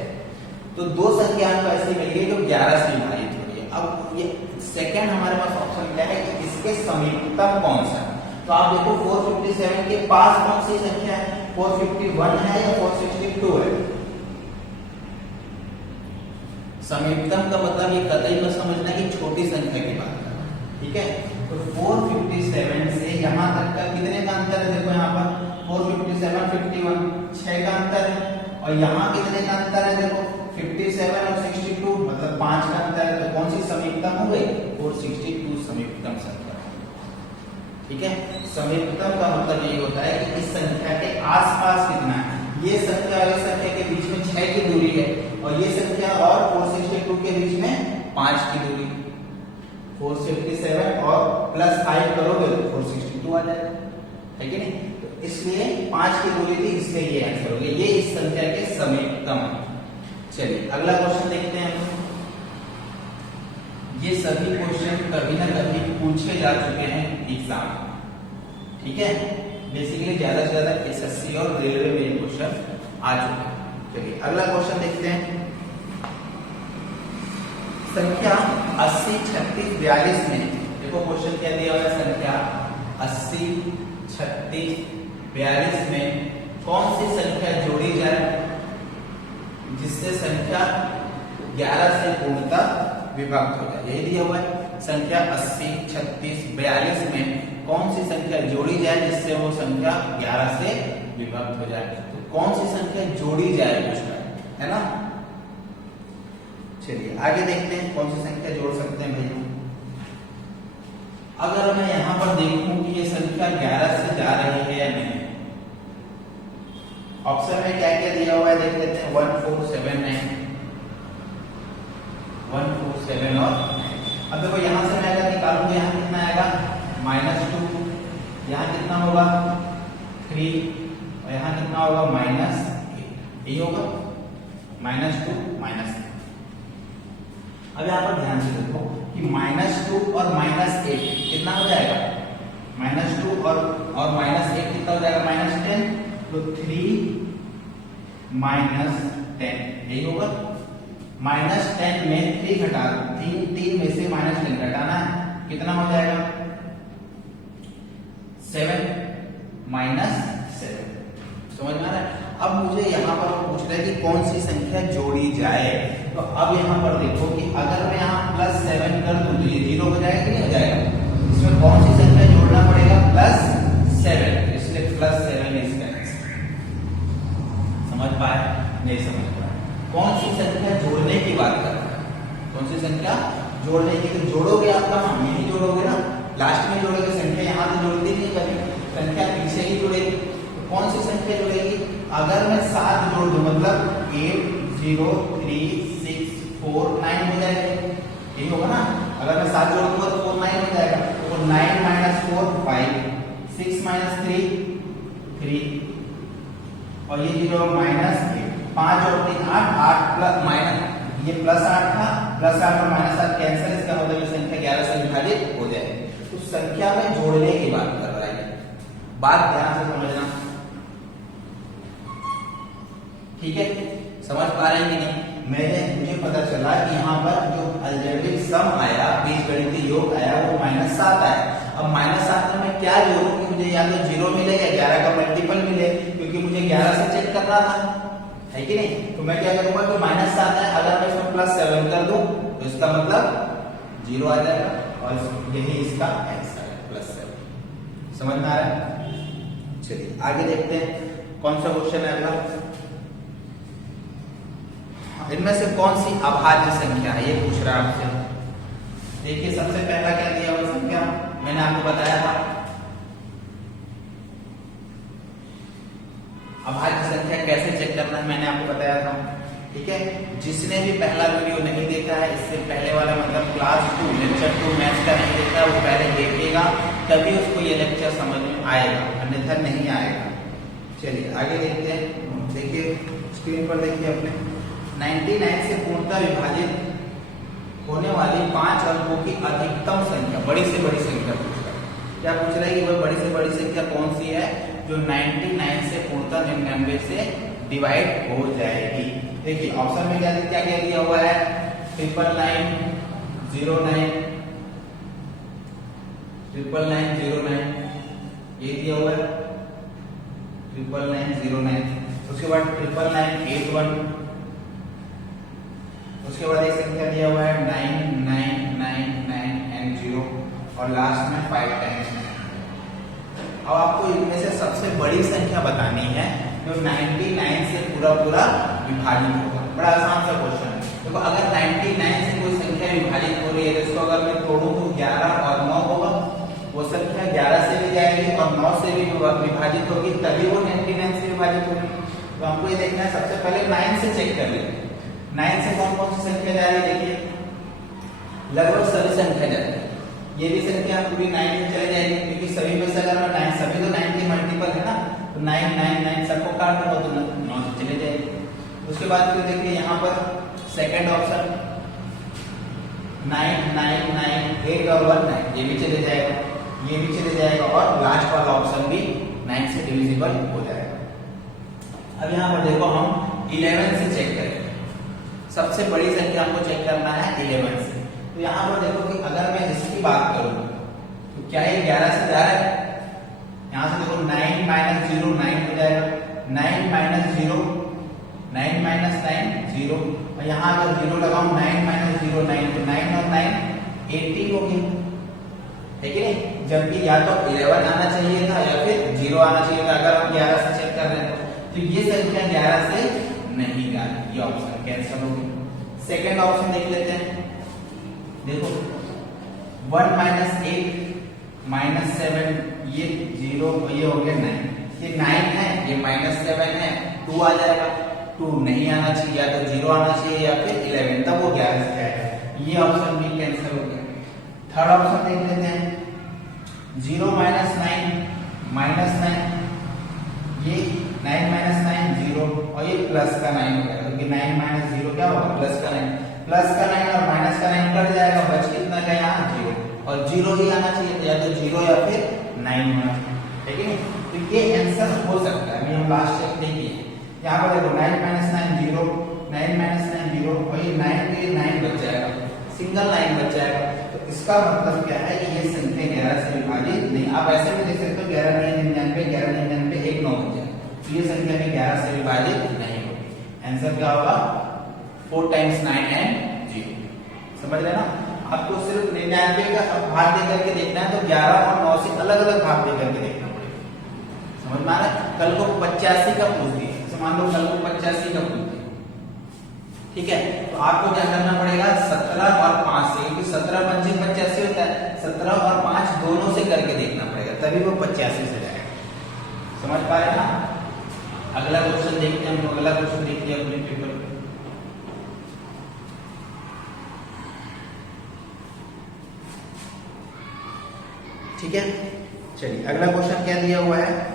तो दो संख्या आपको ऐसी मिल गई जो 11 से विभाजित हो रही है। अब ये सेकंड हमारे पास ऑप्शन क्या है कि इसके समीपतम कौन सा, तो आप देखो 457 के पास कौन सी संख्या है, 451 है या 462 है। समीपतम का मतलब ये कतई मत समझना कि छोटी संख्या की बात कर रहा है। ठीक है, तो 457 से यहां तक का कितने का अंतर है, देखो यहाँ पर 457 51 6 का अंतर है, और यहाँ कितने का अंतर है, देखो 57 और 62 मतलब 5 का अंतर है। तो कौन सी समीपतम हो गई, 462 समीपतम संख्या। ठीक है, समीपतम का मतलब यही होता है कि इस संख्या के आसपास कितना है। ये संख्या और इस संख्या के बीच में 6 की दूरी है और ये संख्या और 462 के बीच में 5 की दूरी। 457 और +5 करोगे तो 462 आ जाएगा, है कि नहीं। तो इसलिए 5 की दूरी थी, इसलिए ये आंसर हो गया, ये इस संख्या के समीपतम है। चलिए अगला क्वेश्चन देखते हैं हम। ये सभी क्वेश्चन कभी ना कभी पूछे जा चुके हैं एग्जाम, ठीक है। बेसिकली ज्यादा से ज्यादा एसएससी और रेलवे में ये क्वेश्चन आ चुके हैं। चलिए अगला क्वेश्चन देखते हैं। संख्या 80 36 42 में देखो क्वेश्चन क्या दिया हुआ है, संख्या 80 36 42 में कौन सी संख्या जोड़ी जाए जिससे संख्या 11 से पूर्णतः विभक्त हो जाए। यही दिया हुआ है, संख्या 80 36 42 में कौन सी संख्या जोड़ी जाए जिससे वो संख्या 11 से विभक्त हो जाए। तो कौन सी संख्या जोड़ी जाए पूछना है ना। चलिए आगे देखते हैं कौन सी संख्या जोड़ सकते हैं भैया। अगर मैं यहाँ पर देखूं कि ये संख्या 11 से जा रही है या नहीं, ऑप्शन में क्या क्या दिया हुआ है देख लेते हैं। 1 4 7 9, 1 4 7 और 9। अब देखो यहाँ से मैं अगर निकालूं तो यहाँ कितना आएगा -2, यहाँ कितना होगा 3 और यहाँ कितना होगा -8, यही होगा -2 -3। अब यहाँ पर ध्यान से देखो कि -2 और -8 कितना हो जाएगा, -2 और -8 कितना हो जाएगा -10, तो 3 -10 यही होगा। -10 में 3 घटा, 3 में से -10 घटाना है, कितना हो जाएगा 7 -7। समझ में आ रहा है। अब मुझे यहाँ पर पूछ रहा है कि कौन सी संख्या जोड़ी जाए, तो अब यहाँ पर देखो कि अगर मैं यहाँ +7 कर दूं तो ये 0 हो जाएगा कि नहीं हो जाएगा। इसमें कौन सी संख्या जोड़ना पड़ेगा +7, इसलिए +7 इसका आंसर। समझ पाए नहीं समझ पाए। कौन सी संख्या जोड़ने की बात कर रहा है, कौन सी संख्या जोड़ने की, तो जोड़ोगे आप कहाँ, यही जोड़ोगे ना, लास्ट में जोड़ोगे। संख्या यहाँ तो जोड़ती नहीं कभी, संख्या पीछे ही जुड़ेगी। कौन सी संख्या जुड़ेगी, अगर मैं 7 जोड़ दूं मतलब 8 0 3 6 4 9 हो जाएगा, यही होगा ना। अगर मैं 7 जोड़ दूंगा तो 4 9 हो जाएगा, तो 9 - 4 5, 6 - 3 3 और ये 0 -8, 5 और 3 8, 8 प्लस माइनस ये +8 था, +8 और -8 कैंसिल, इसका मतलब ये संख्या 11 से विभाजित हो जाएगी। तो संख्या में जोड़ने की बात कर रहा है, बात ध्यान से समझना, ठीक है। समझ पा रहे हैं कि नहीं। मुझे पता चला कि यहाँ पर जो अलजेब्रिक सम आया, बीजगणितीय योग आया, वो -7 आया। अब -7 में मैं क्या जोड़ूं कि मुझे या तो 0 मिले या 11 का मल्टीपल मिले, क्योंकि मुझे 11 से चेक करना था, है कि नहीं। तो मैं क्या करूंगा कि -7 है, अगर मैं इसमें +7 कर दूं तो इसका मतलब 0 आ जाएगा और यही इसका आंसर है +7। समझ में आ रहा है। चलिए आगे देखते हैं कौन सा क्वेश्चन है अगला। इनमें से कौन सी अभाज्य संख्या है, ये पूछ रहा है आपसे। देखिए सबसे पहला क्या दिया हुआ संख्या, मैंने आपको बताया था अभाज्य संख्या कैसे चेक करना है, मैंने आपको बताया था, ठीक है। जिसने भी पहला वीडियो नहीं देखा है, इससे पहले वाला मतलब क्लास 2 लेक्चर 2 मैथ्स का नहीं देखा, वो पहले देखेगा तभी उसको ये लेक्चर समझ में आएगा, अन्यथा नहीं आएगा। चलिए आगे देखते हैं। देखिए स्क्रीन पर देखिए अपने 99 से पूर्णतः विभाजित होने वाली 5 अंकों की अधिकतम संख्या, बड़ी से बड़ी संख्या पूछ रहा है। क्या पूछ रहा है कि वह बड़ी से बड़ी संख्या कौन सी है जो 99 से पूर्णतः 99 से डिवाइड हो जाएगी। देखिए ऑप्शन में क्या क्या दिया हुआ है, 999 09 999 09 ये दिया हुआ है 999 09, उसके बाद 999 81, उसके बाद एक संख्या दिया हुआ है 9999 एंड 0 और लास्ट में 5 टाइम्स। अब आपको इनमें से सबसे बड़ी संख्या बतानी है जो 99 से पूरा विभाजित होगा। बड़ा आसान सा क्वेश्चन है। देखो अगर 99 से कोई संख्या विभाजित हो रही है तो इसको अगर मैं तोड़ूं तो 11 और 9 होगा, वो संख्या 11 से भी जाएगी और 9 से भी विभाजित होगी, तभी वो 99 से विभाजित होगी। तो हमको ये देखना है, सबसे पहले 9 से चेक कर लेते हैं। 9 से कौन कौन सी संख्या जा रही है, देखिए लगभग सभी संख्या जा रही है। ये भी संख्या पूरी 9 में चले जाएगी, क्योंकि सभी में से अगर मैं 9 सभी तो 9 के मल्टीपल है ना, तो 9 9 9 सबको काट दूंगा तो 9 से चले जाएगी। उसके बाद फिर देखिए यहाँ पर सेकंड ऑप्शन 9 9 9 8 और 1 9, ये भी चले जाएगा, ये भी चले जाएगा और लास्ट वाला ऑप्शन भी 9 से डिविजिबल हो जाएगा। अब यहाँ पर देखो हम 11 से चेक करें, सबसे बड़ी संख्या हमको चेक करना है 11 से। तो यहाँ पर देखो कि अगर मैं इसकी बात करूं तो क्या ये 11 से जा रहा है, यहाँ से देखो 9 - 0 9 हो जाएगा, 9 - 0 9 - 9 0, और यहाँ अगर 0 लगाऊं 9 - 0 9, तो 9 और 9 80 हो गई, है कि नहीं। जबकि या तो 11 आना चाहिए था या फिर 0 आना चाहिए था, अगर हम 11 से चेक कर रहे हैं तो ये संख्या 11 से नहीं जा रही, ये ऑप्शन कैंसिल हो गया। सेकेंड ऑप्शन देख लेते हैं। देखो 1 - 8 -7, ये 0, ये हो गया 9, ये 9 है, ये -7 है, 2 आ जाएगा, 2 नहीं आना चाहिए, या तो 0 आना चाहिए या फिर 11, तब वो 11 से जाएगा। ये ऑप्शन भी कैंसिल हो गया। थर्ड ऑप्शन देख लेते हैं, 0 -9, -9, ये 9 - 9 0, और ये प्लस का 9 हो जाएगा, क्योंकि 9 - 0 क्या होगा, प्लस का 9, प्लस का 9 और माइनस का 9 कट जाएगा, बच कितना का यहाँ 0, और 0 ही आना चाहिए, तो या तो 0 या फिर 9 होना चाहिए, ठीक है। तो ये आंसर हो सकता है। अभी हम लास्ट चेक देखिए, यहाँ पर देखो 9 - 9 0, 9 - 9 0, और ये 9 के 9 बच जाएगा, सिंगल 9 बच जाएगा। तो इसका मतलब क्या है कि ये संख्या 11 से विभाजित नहीं। आप ऐसे भी देख सकते हो 11 - 9 99, 11 - 99 1 9 बच जाएगा, तो ये संख्या भी 11 से विभाजित नहीं होगी। आंसर क्या होगा, 4 × 9 and 0। समझ रहे ना, आपको सिर्फ 99 का भाग दे करके देखना है, तो 11 और 9 से अलग अलग भाग दे करके देखना पड़ेगा। समझ में आ रहा है। कल को 85 का पूछ दिया, मान लो कल को 85 का पूछ दिया, ठीक है, तो आपको क्या करना पड़ेगा, 17 और 5 से, क्योंकि 17 × 5 = 85 होता है, 17 और 5 दोनों से करके देखना पड़ेगा, तभी वो 85 से जाएगा। समझ पा रहे ना। अगला क्वेश्चन देखते हैं, हम अगला क्वेश्चन देखते हैं अपने पेपर में। ठीक है, चलिए अगला क्वेश्चन क्या दिया हुआ है,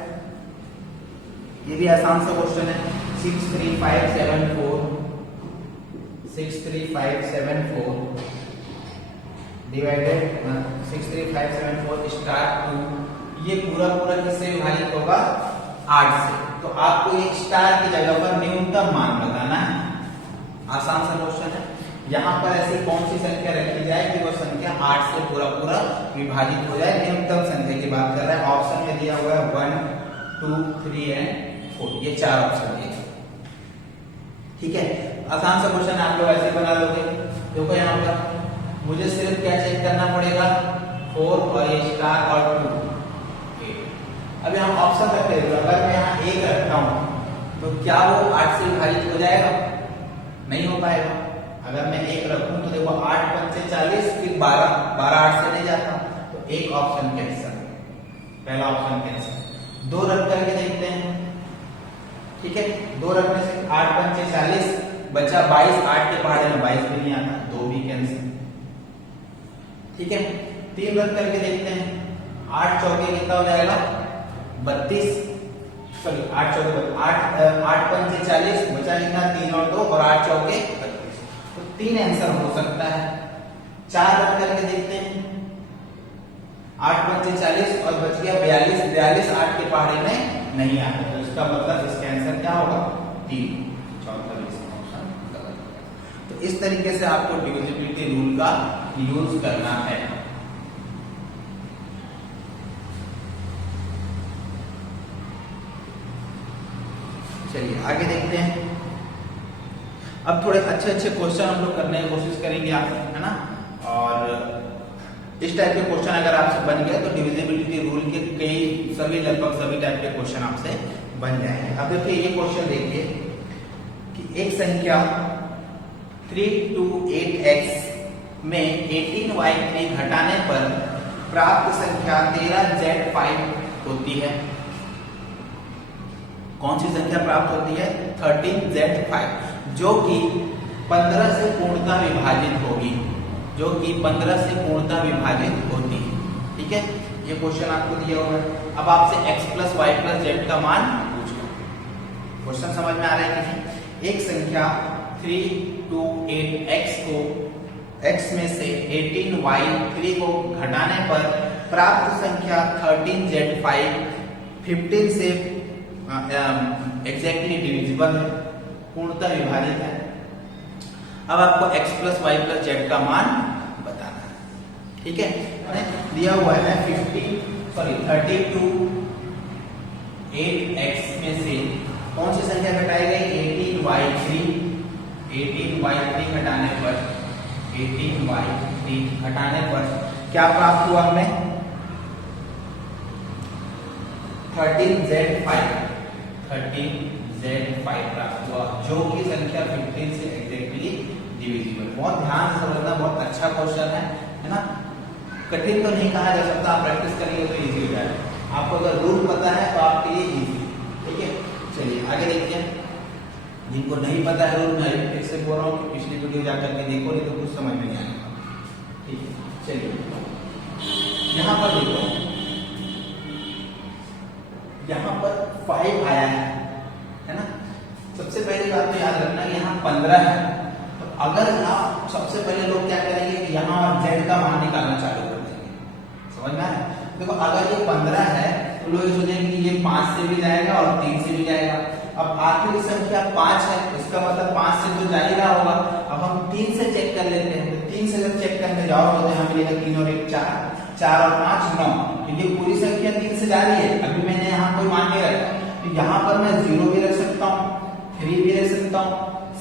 ये भी आसान सा क्वेश्चन है। 63574 डिवाइडेड 63574 स्टार 2, ये पूरा पूरा किससे विभाजित होगा, 8 से। तो आपको ये स्टार की जगह पर न्यूनतम मान बताना है। आसान सा क्वेश्चन है। यहाँ पर ऐसी कौन सी संख्या रखी जाए कि वो संख्या 8 से पूरा पूरा विभाजित हो जाए, न्यूनतम संख्या की बात कर रहा है। ऑप्शन में दिया हुआ है 1, 2, 3 एंड 4, ये 4 ऑप्शन दिए। ठीक है, आसान सा क्वेश्चन आप लोग ऐसे बना लोगे। देखो यहाँ पर मुझे सिर्फ क्या चेक करना पड़ेगा, 4 और ये स्टार और 2, 8। अब यहाँ ऑप्शन रखते हैं, अगर मैं यहाँ 1 रखता हूँ तो क्या वो 8 से विभाजित हो जाएगा, नहीं हो पाएगा। अगर मैं 1 रखूं तो देखो 8 × 5 = 40, फिर 12 8 से नहीं जाता, तो एक ऑप्शन कैंसिल, पहला ऑप्शन कैंसिल। 2 रख करके देखते हैं, ठीक है, 2 रखने से 8 × 5 = 40, बचा 22, 8 के पहाड़े में 22 भी नहीं आता, 2 भी कैंसिल। ठीक है, 3 रख करके देखते हैं, 8 चौके कितना हो जाएगा, 32, सॉरी 8 चौके 8 × 5 = 40, बचा कितना 3 और 2, और 8 चौके 32, तो 3 आंसर हो सकता है। 4 रख करके देखते हैं, 8 × 5 = 40 और बच गया 42, 42 8 के पहाड़े में नहीं आता, तो इसका मतलब इसका आंसर क्या होगा, 3, चौथा इसका ऑप्शन गलत है। तो इस तरीके से आपको डिविजिबिलिटी रूल का यूज करना है। चलिए आगे देखते हैं। अब थोड़े अच्छे अच्छे क्वेश्चन हम लोग करने की कोशिश करेंगे, आप है ना, और इस टाइप के क्वेश्चन अगर आपसे बन गया तो डिविजिबिलिटी रूल के कई सभी लगभग सभी टाइप के क्वेश्चन आपसे बन जाएंगे। अब देखिए ये क्वेश्चन देखिए कि एक संख्या 328x में 18y3 घटाने पर प्राप्त संख्या 13z5 होती है। कौन सी संख्या प्राप्त होती है, 13z5, जो कि 15 से पूर्णतः विभाजित होगी, जो कि 15 से पूर्णतः विभाजित होती है। ठीक है, ये क्वेश्चन आपको दिया हुआ है। अब आपसे x + y + z का मान पूछ रहा है। क्वेश्चन समझ में आ रहा है कि नहीं। एक संख्या 328x को x में से 18y3 को घटाने पर प्राप्त संख्या 13z5 15 से एग्जैक्टली डिविजिबल है, पूर्णतः विभाजित है। अब आपको x + y + z का मान बताना है। ठीक है, दिया हुआ है 32 8x में से कौन सी संख्या घटाई गई, 18y3 घटाने पर क्या प्राप्त हुआ हमें, 13z5 प्राप्त हुआ, जो कि संख्या 15 से एग्जैक्टली डिविजिबल। बहुत ध्यान से समझना, बहुत अच्छा क्वेश्चन है ना। कठिन तो नहीं कहा जा सकता, आप प्रैक्टिस करेंगे तो इजी हो जाएगा। आपको अगर रूल पता है तो आपके लिए इजी, ठीक है। चलिए आगे देखते हैं। जिनको नहीं पता है रूल, मैं फिर से बोल रहा हूँ कि पिछली वीडियो जाकर के देखो, नहीं तो कुछ समझ में नहीं आएगा, ठीक है। चलिए यहाँ पर देखो, यहाँ पर 5 आया है ना। सबसे पहली बात तो याद रखना यहाँ 15 है, तो अगर आप सबसे पहले लोग क्या करेंगे कि यहाँ z का मान निकालना चालू कर देंगे, समझ में आया। देखो अगर ये 15 है तो लोग सोचेंगे कि ये 5 से भी जाएगा और 3 से भी जाएगा। अब आखिरी संख्या 5 है, इसका मतलब 5 से तो जा ही रहा होगा। अब हम 3 से चेक कर लेते हैं, तो 3 से जब चेक करने जाओगे तो यहाँ मिलेगा 3 और 1 4, 4 और 5 9, क्योंकि पूरी संख्या 3 से जा रही है। अभी मैंने यहाँ कोई मान नहीं रखा, तो यहाँ पर मैं 0 भी रख सकता हूँ, 3 भी रख सकता हूँ,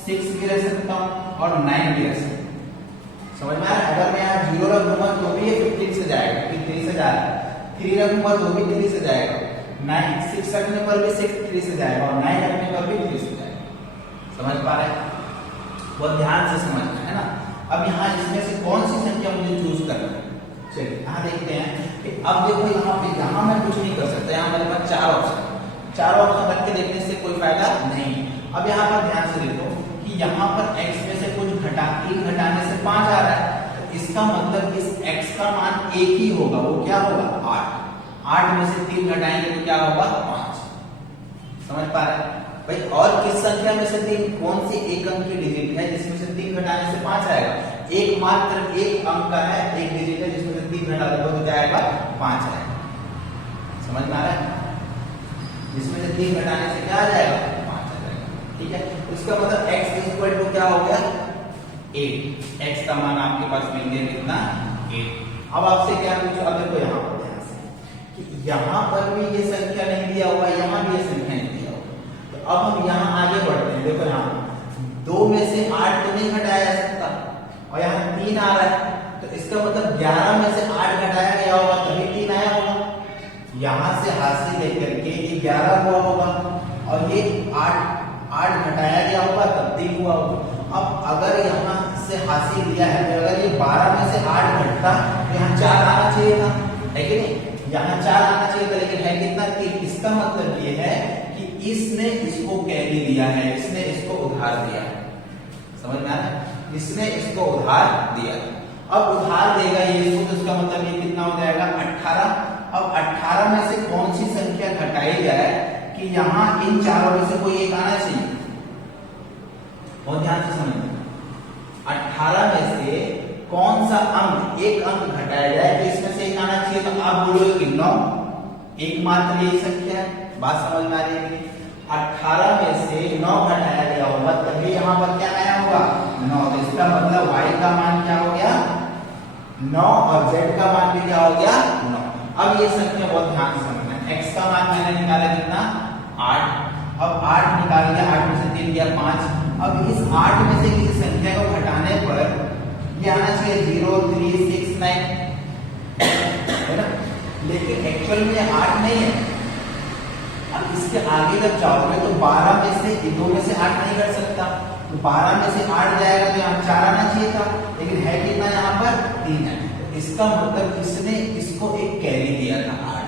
6 भी रख सकता हूँ और 9 भी रख सकता हूँ, समझ में आया। अगर मैं यहाँ 0 रखूंगा तो भी ये 15 से जाएगा, क्योंकि 3 से जा रहा है। 3 रखूंगा तो भी 3 से जाएगा, 6 रखने पर भी 6 3 से जाएगा और 9 रखने पर भी 3 से जाएगा। समझ पा रहे हैं, बहुत ध्यान से समझना है ना। अब यहाँ इसमें से कौन सी संख्या मुझे चूज करना है, चलिए यहाँ देखते हैं कि अब देखो यहाँ मैं कुछ नहीं कर सकता। यहाँ मेरे पास 4 ऑप्शन रख के देखने से कोई फायदा नहीं। अब यहाँ पर ध्यान से देखो कि यहाँ पर x में से कुछ 3 घटाने से 5 आ रहा है, तो इसका मतलब इस x का मान एक ही होगा, वो क्या होगा 8 में से 3 घटाएंगे तो क्या होगा 5। समझ पा रहे हैं भाई। और किस संख्या में से 3, कौन सी एक अंक की डिजिट है जिसमें से 3 घटाने से 5 आएगा। एकमात्र एक अंक का है, एक डिजिट है जिसमें से 3 घटा दो तो जाएगा 5 आएगा। समझ में आ रहा है, जिसमें से 3 घटाने से क्या आ जाएगा 5 आ जाएगा, ठीक है। इसका मतलब x इक्वल टू क्या हो गया 8, x का मान आपके पास मिल गया कितना 8। अब आपसे क्या पूछो, अब देखो यहाँ पर ध्यान से कि यहाँ पर भी ये संख्या नहीं दिया हुआ, यहाँ भी ये संख्या नहीं दिया हुआ, तो अब हम यहाँ आगे बढ़ते हैं। देखो यहाँ 2 में से 8 तो नहीं घटाया जा सकता और यहाँ 3 आ रहा है, तो इसका मतलब 11 में से 8 घटाया गया होगा तभी 3 आया होगा। यहाँ से हासिल लेकर के ये 11 हुआ होगा और ये 8 घटाया गया होगा तब 3 हुआ होगा। अब अगर यहाँ से हासिल लिया है तो अगर ये 12 में से 8 घटता तो यहाँ 4 आना चाहिए था, है कि नहीं। यहाँ 4 आना चाहिए था, लेकिन है कितना 3। इसका मतलब ये है कि इसने इसको कैरी दिया है, इसने इसको उधार दिया है। समझ में आ रहा है, इसने इसको उधार दिया। अब उधार देगा ये इसको, तो इसका मतलब ये कितना हो जाएगा 18। अब 18 में से कौन सी संख्या घटाई जाए कि यहाँ इन चारों में से कोई एक आना चाहिए। बहुत ध्यान से समझना, 18 में से कौन सा अंक, एक अंक घटाया जाए तो इसमें से एक आना चाहिए। तो आप बोलोगे कि 9, एकमात्र ये संख्या है। बात समझ में आ रही है। 18 में से 9 घटाया गया होगा तभी यहाँ पर क्या आया होगा 9। तो इसका मतलब y का मान क्या हो गया 9 और z का मान भी क्या हो गया 9। अब ये संख्या बहुत ध्यान से समझना है। x का मान मैंने निकाला कितना 8, अब 8 निकाल दिया, 8 में से 3 गया 5। अब इस 8 में से किसी संख्या को घटाने पर ये आना चाहिए 0 3 6 9, है ना। लेकिन एक्चुअल में 8 नहीं है। अब इसके आगे जब जाओगे तो 12 में से 2 में से 8 नहीं कर सकता, तो 12 में से 8 जाएगा तो यहाँ 4 आना चाहिए था, लेकिन है कितना यहाँ पर 3 है। इसका मतलब इसने इसको एक कैरी दिया था 8।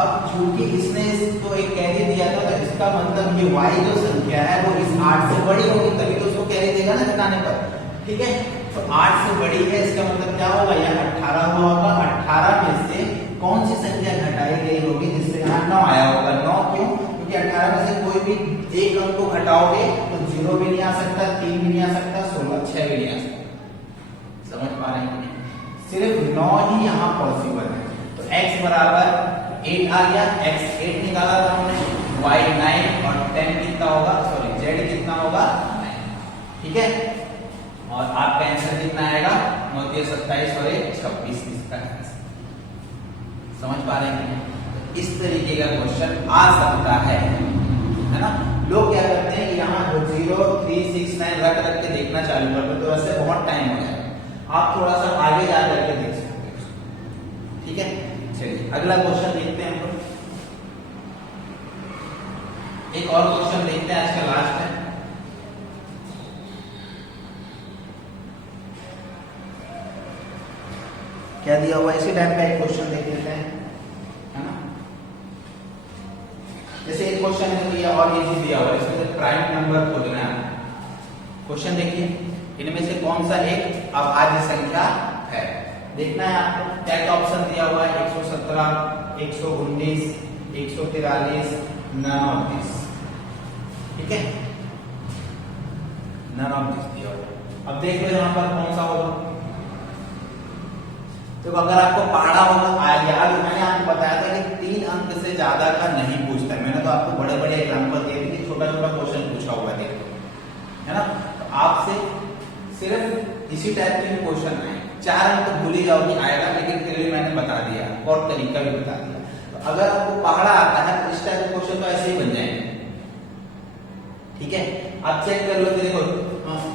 अब चूंकि इसने इसको एक कैरी दिया था तो इसका मतलब ये y जो संख्या है वो इस 8 से बड़ी होगी, तभी तो उसको कैरी देगा ना घटाने पर, ठीक है। तो 8 से बड़ी है, इसका मतलब क्या होगा यह 18 हुआ होगा। 18 में से कौन सी संख्या घटाई गई होगी जिससे यहाँ 9 आया होगा। 9 क्यों, क्योंकि 18 में से कोई भी एक अंक को घटाओगे तो 0 भी नहीं आ सकता, 3 भी नहीं आ सकता, 16 6 भी नहीं आ सकता। समझ पा रहे हैं, सिर्फ 9 ही यहाँ पॉसिबल है। तो x बराबर 8 आ गया, x 8 निकाला था हमने, y 9 और 10 कितना होगा, सॉरी z कितना होगा 9, ठीक है। और आपका आंसर कितना आएगा 9 27 और 26 इसका आंसर। समझ पा रहे हैं, इस तरीके का क्वेश्चन आ सकता है ना। लोग क्या करते हैं कि यहाँ 0 3 6 9 रख के देखना चालू करते हैं, तो ऐसे बहुत टाइम हो जाएगा। आप थोड़ा सा आगे जा करके देख सकते हैं, ठीक है। चलिए अगला क्वेश्चन देखते हैं हम लोग। एक और क्वेश्चन देखते हैं, आज का लास्ट है। क्या दिया हुआ है, इसी टाइप का एक क्वेश्चन देख लेते हैं, है ना। जैसे एक क्वेश्चन है दिया और इजी दिया हुआ है, इसमें प्राइम नंबर खोजना है। क्वेश्चन देखिए, इनमें से कौन सा एक अभाज्य संख्या है, देखना है आपको। क्या क्या ऑप्शन दिया हुआ है, 117, 119, 143, नन ऑफ दिस, ठीक है, नन ऑफ दिस दिया हुआ है। अब देख लो यहाँ पर कौन सा होगा। तो अगर आपको पढ़ा होगा, याद मैंने आपको बताया था कि 3 अंक से ज्यादा का नहीं पूछता है। मैंने तो आपको बड़े बड़े एग्जाम्पल दिए थे, छोटा छोटा क्वेश्चन पूछा हुआ देखो, है ना। तो आपसे सिर्फ इसी टाइप के क्वेश्चन आए, 4 अंक तो भूल ही जाओगे आएगा, लेकिन फिर भी मैंने बता दिया और तरीका भी बता दिया। तो अगर आपको पढ़ा आता है तो इस टाइप के क्वेश्चन तो ऐसे ही बन जाएंगे, ठीक है। आप चेक कर लो, देखो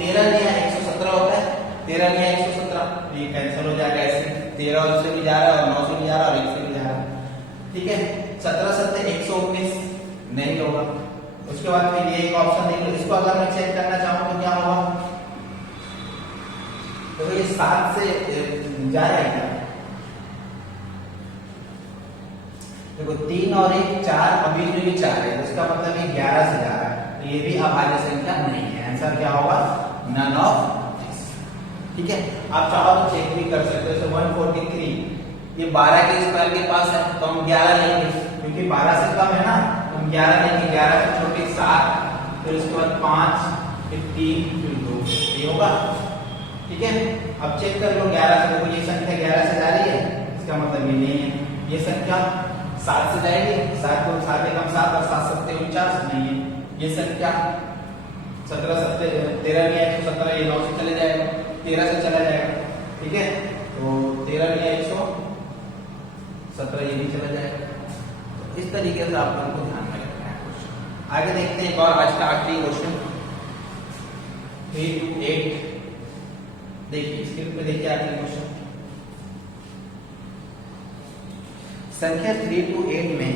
13 लिया 117 होता है, 13 लिया 117, ये कैंसिल हो जाएगा ऐसे, 13 से भी जा रहा है और 9 से भी जा रहा है और 1 से भी जा रहा है, ठीक है। 17 7 119 नहीं होगा। उसके बाद फिर ये एक ऑप्शन देख लो, इसको अगर मैं चेक करना चाहूँ तो क्या होगा, तो ये 7 से जा रहा है क्या, देखो 3 और 1 4, और बीच में भी 4 है, तो इसका मतलब ये 11 से जा रहा है, तो ये भी अभाज्य संख्या नहीं है। आंसर क्या होगा, नन ऑफ दिस, ठीक है। आप चाहो तो चेक भी कर सकते हो। 143 ये 12 के स्क्वायर के पास है, तो हम 11 लेंगे, क्योंकि 12 से कम है ना, तो हम 11 लेंगे। 11 से छोटे 7, फिर उसके बाद 5, फिर 3, फिर 2, ये होगा, ठीक है। अब चेक कर लो 11 से, देखो ये संख्या 11 से जा रही है, इसका मतलब ये नहीं है। ये संख्या 7 से जाएगी, 7 को 7 कम 7 और 7 7 49 नहीं है। ये संख्या 17 7 13 में 117, ये 9 से चले जाएगा, 13 से चला जाएगा, ठीक है। तो 13 में 117, ये भी चला जाएगा। तो इस तरीके से आप लोगों को ध्यान में रखना है क्वेश्चन। आगे देखते हैं एक और आज का आखिरी क्वेश्चन, 3 to 8। देखिए स्क्रीन पे देखिए आखिरी क्वेश्चन, संख्या 3 to 8 में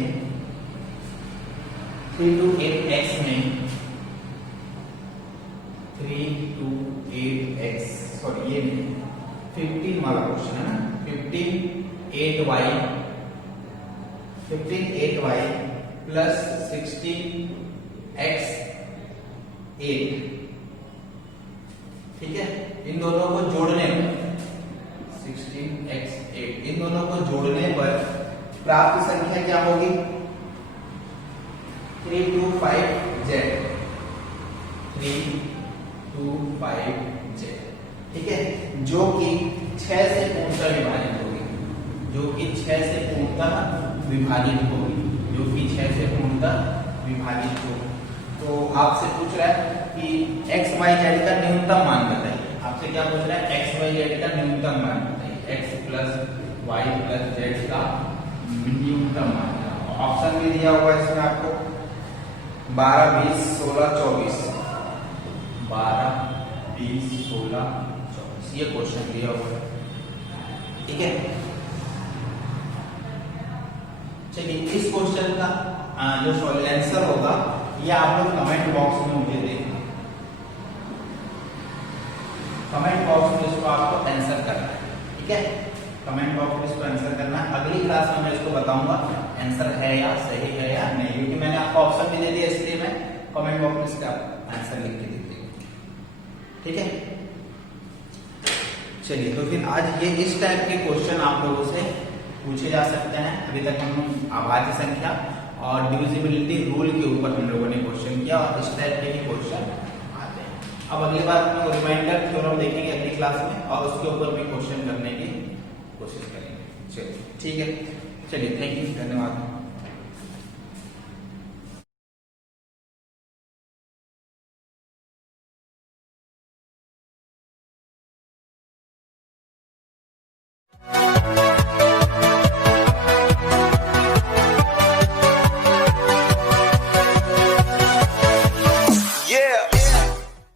3 to 8x में 3 to 8x, सॉरी ये 15 वाला क्वेश्चन है ना, 15 8y प्लस 16x 8, ठीक है। इन दोनों को जोड़ने पर 16x 8, इन दोनों को जोड़ने पर प्राप्त संख्या क्या होगी, 325z, 325z, ठीक है, जो कि 6 से पूर्णतः विभाजित होगी, जो कि 6 से पूर्णतः विभाजित होगी, जो कि 6 से पूर्णतः विभाजित होगी। तो आपसे पूछ रहा है कि x y z का न्यूनतम मान बताइए। आपसे क्या पूछ रहा है, x y z का न्यूनतम मान बताइए, x plus y plus z का न्यूनतम मान। ऑप्शन भी दिया हुआ है इसमें आपको 12 20 16 24, 12 20 16 24, ये क्वेश्चन दिया हुआ है, ठीक है। चलिए इस क्वेश्चन का जो आंसर होगा ये आप लोग कमेंट बॉक्स में मुझे देंगे, कमेंट बॉक्स में इसको आपको आंसर करना है, ठीक है। कमेंट बॉक्स में इसको आंसर करना है। अगली क्लास में मैं इसको बताऊंगा आंसर है या सही है या नहीं, क्योंकि मैंने आपको ऑप्शन भी दे दिया, इसलिए मैं कमेंट बॉक्स में इसका आंसर लिख के दे दूंगा, ठीक है। चलिए तो फिर आज ये इस टाइप के क्वेश्चन आप लोगों से पूछे जा सकते हैं। अभी तक हम अभाज्य संख्या और डिविजिबिलिटी रूल के ऊपर हम लोगों ने क्वेश्चन किया, और इस टाइप के भी क्वेश्चन आते हैं। अब अगली बार हम लोग रिमाइंडर थ्योरम देखेंगे अगली क्लास में, और उसके ऊपर भी क्वेश्चन करने की कोशिश करेंगे। चलिए ठीक है, चलिए थैंक यू, धन्यवाद।